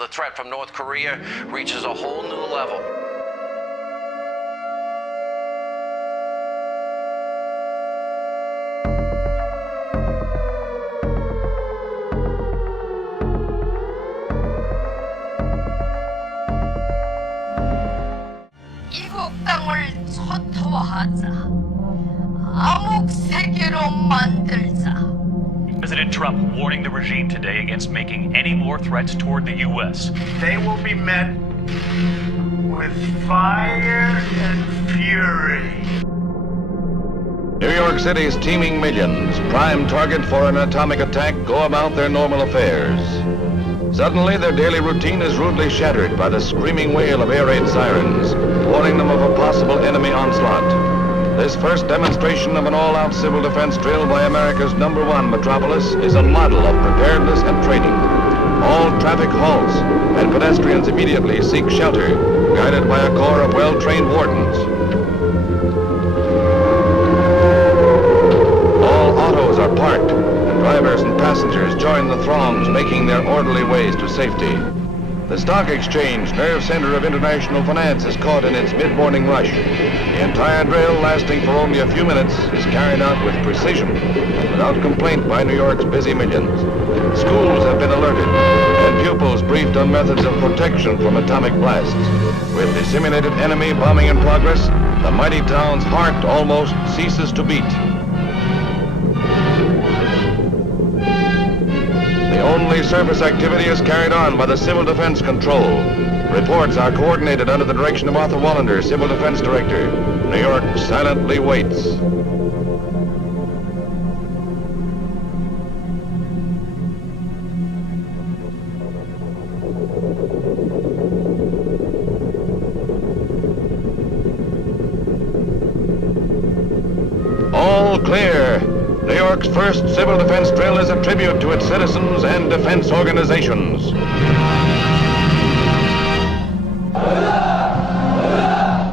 The threat from North Korea reaches a whole new level. 이국 땅을 초토화하자. 암흑 세계로 만들자. President Trump warning the regime today against making any more threats toward the U.S. They will be met with fire and fury. New York City's teeming millions, prime target for an atomic attack, go about their normal affairs. Suddenly, their daily routine is rudely shattered by the screaming wail of air raid sirens, warning them of a possible enemy onslaught. This first demonstration of an all-out civil defense drill by America's #1 metropolis is a model of preparedness and training. All traffic halts, and pedestrians immediately seek shelter, guided by a corps of well-trained wardens. All autos are parked, and drivers and passengers join the throngs making their orderly ways to safety. The stock exchange, nerve center of international finance, is caught in its mid-morning rush. The entire drill, lasting for only a few minutes, is carried out with precision, without complaint by New York's busy millions. Schools have been alerted, and pupils briefed on methods of protection from atomic blasts. With the simulated enemy bombing in progress, the mighty town's heart almost ceases to beat. The only surface activity is carried on by the Civil Defense Control. Reports are coordinated under the direction of Arthur Wallander, Civil Defense Director. New York silently waits. All clear. New York's first civil defense drill is a tribute to its citizens and defense organizations.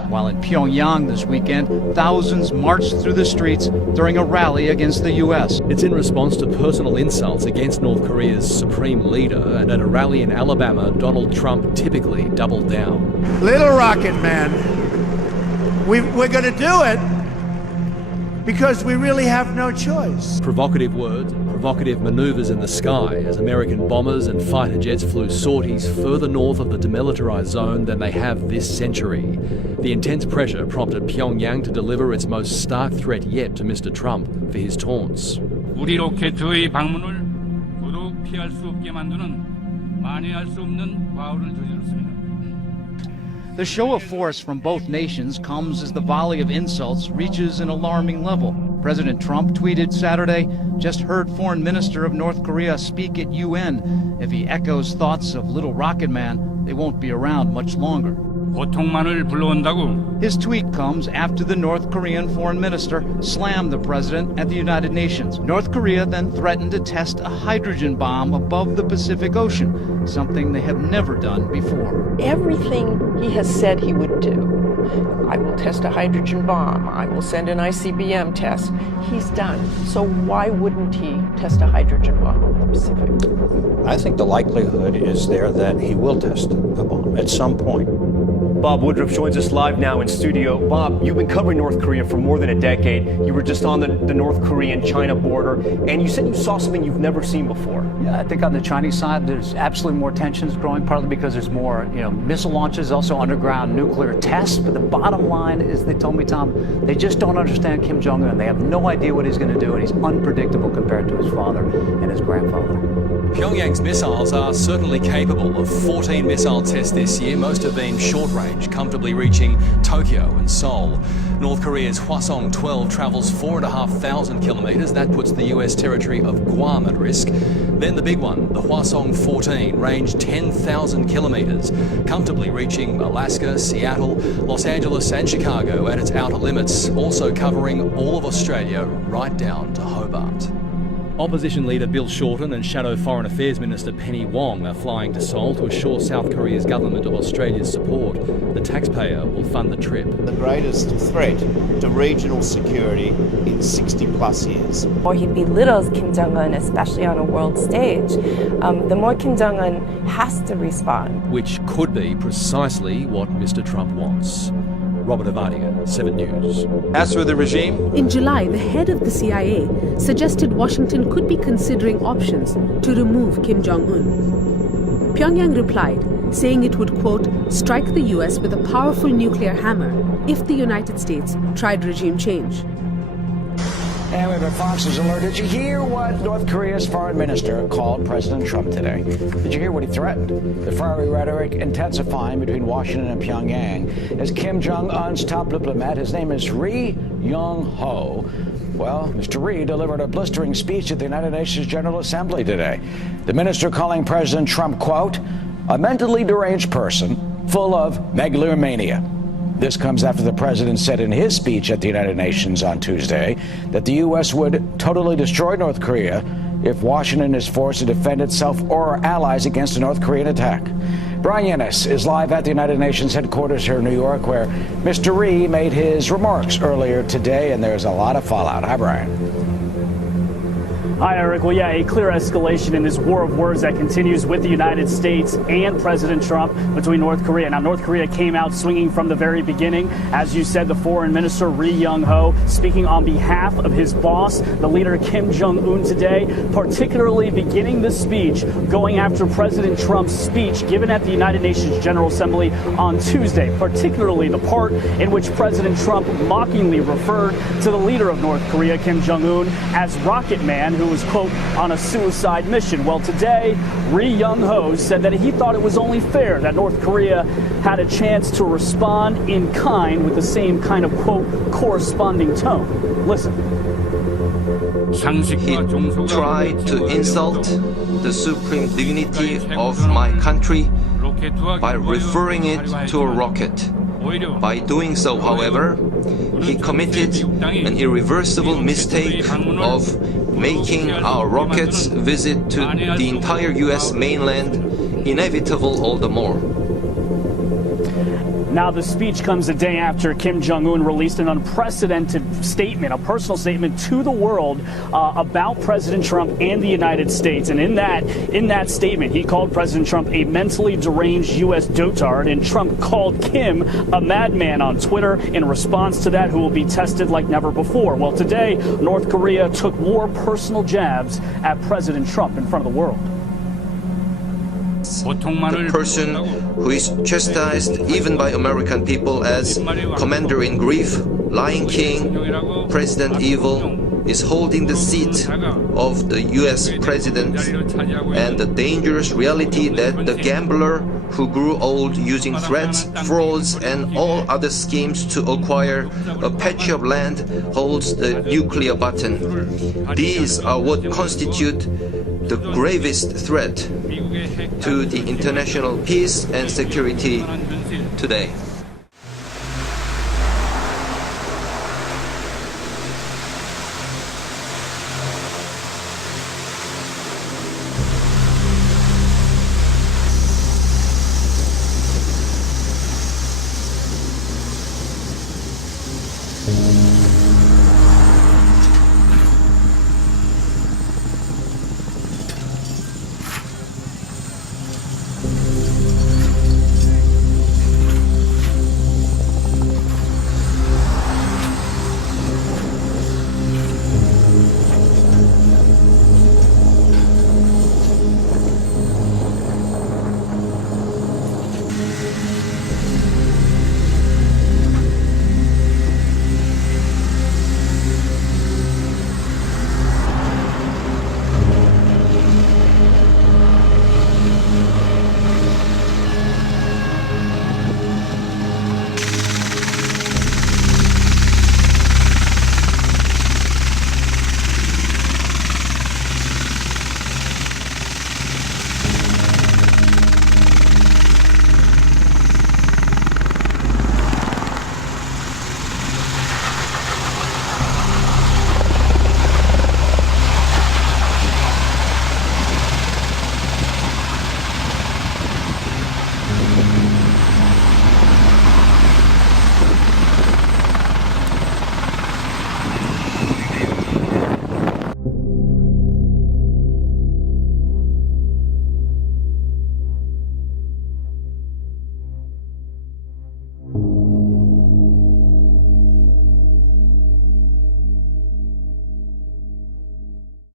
While in Pyongyang this weekend, thousands marched through the streets during a rally against the U.S. It's in response to personal insults against North Korea's supreme leader, and at a rally in Alabama, Donald Trump typically doubled down. Little Rocket Man, we're going to do it because we really have no choice. Provocative words, provocative maneuvers in the sky as American bombers and fighter jets flew sorties further north of the demilitarized zone than they have this century. The intense pressure prompted Pyongyang to deliver its most stark threat yet to Mr. Trump for his taunts. 우리 로켓의 방문을 두루 피할 수 없게 만드는 만회할 수 없는 과오를 저질렀습니다. The show of force from both nations comes as the volley of insults reaches an alarming level. President Trump tweeted Saturday, "Just heard Foreign Minister of North Korea speak at UN. If he echoes thoughts of Little Rocket Man, they won't be around much longer." 고통만을 불러온다고. His tweet comes after the North Korean foreign minister slammed the president at the United Nations. North Korea then threatened to test a hydrogen bomb above the Pacific Ocean, something they have never done before. Everything he has said he would do. I will test a hydrogen bomb. I will send an ICBM test. He's done. So why wouldn't he test a hydrogen bomb over the Pacific? I think the likelihood is there that he will test a bomb at some point. Bob Woodruff joins us live now in studio. Bob, you've been covering North Korea for more than a decade. You were just on the North Korean-China border, and you said you saw something you've never seen before. Yeah, I think on the Chinese side, there's absolutely more tensions growing, partly because there's more, missile launches, also underground nuclear tests. But the bottom line is, they told me, Tom, they just don't understand Kim Jong-un. They have no idea what he's going to do, and he's unpredictable compared to his father and his grandfather. Pyongyang's missiles are certainly capable of 14 missile tests this year. Most have been short-range, comfortably reaching Tokyo and Seoul. North Korea's Hwasong-12 travels 4,500 kilometres. That puts the US territory of Guam at risk. Then the big one, the Hwasong-14, ranged 10,000 kilometres, comfortably reaching Alaska, Seattle, Los Angeles and Chicago at its outer limits, also covering all of Australia right down to Hobart. Opposition leader Bill Shorten and Shadow Foreign Affairs Minister Penny Wong are flying to Seoul to assure South Korea's government of Australia's support. The taxpayer will fund the trip. The greatest threat to regional security in 60 plus years. The more he belittles Kim Jong-un, especially on a world stage, the more Kim Jong-un has to respond. Which could be precisely what Mr. Trump wants. Robert Avadia, 7 News. As for the regime? In July, the head of the CIA suggested Washington could be considering options to remove Kim Jong-un. Pyongyang replied, saying it would, quote, strike the US with a powerful nuclear hammer if the United States tried regime change. And we've got Fox's alert. Did you hear what North Korea's foreign minister called President Trump today? Did you hear what he threatened? The fiery rhetoric intensifying between Washington and Pyongyang. As Kim Jong-un's top diplomat, his name is Ri Yong-ho. Well, Mr. Ri delivered a blistering speech at the United Nations General Assembly today. The minister calling President Trump, quote, a mentally deranged person full of megalomania. This comes after the president said in his speech at the United Nations on Tuesday that the U.S. would totally destroy North Korea if Washington is forced to defend itself or allies against a North Korean attack. Brian Yennis is live at the United Nations headquarters here in New York, where Mr. Ri made his remarks earlier today, and there's a lot of fallout. Hi, Brian. Hi, Eric. Well, yeah, a clear escalation in this war of words that continues with the United States and President Trump between North Korea. Now, North Korea came out swinging from the very beginning. As you said, the foreign minister, Ri Yong-ho, speaking on behalf of his boss, the leader Kim Jong-un today, particularly beginning the speech, going after President Trump's speech given at the United Nations General Assembly on Tuesday, particularly the part in which President Trump mockingly referred to the leader of North Korea, Kim Jong-un, as Rocket Man, who was, quote, on a suicide mission. Well, today, Ri Yong-ho said that he thought it was only fair that North Korea had a chance to respond in kind with the same kind of, quote, corresponding tone. Listen. He tried to insult the supreme dignity of my country by referring it to a rocket. By doing so, however, he committed an irreversible mistake of making our rockets visit to the entire U.S. mainland inevitable all the more. Now, the speech comes a day after Kim Jong-un released an unprecedented statement, a personal statement to the world about President Trump and the United States. And in that statement, he called President Trump a mentally deranged U.S. dotard, and Trump called Kim a madman on Twitter in response to that, who will be tested like never before. Well, today, North Korea took more personal jabs at President Trump in front of the world. The person who is chastised even by American people as Commander-in-Chief, Lion King, President Evil, is holding the seat of the US President, and the dangerous reality that the gambler who grew old using threats, frauds, and all other schemes to acquire a patch of land holds the nuclear button. These are what constitute the gravest threat to the international peace and security today.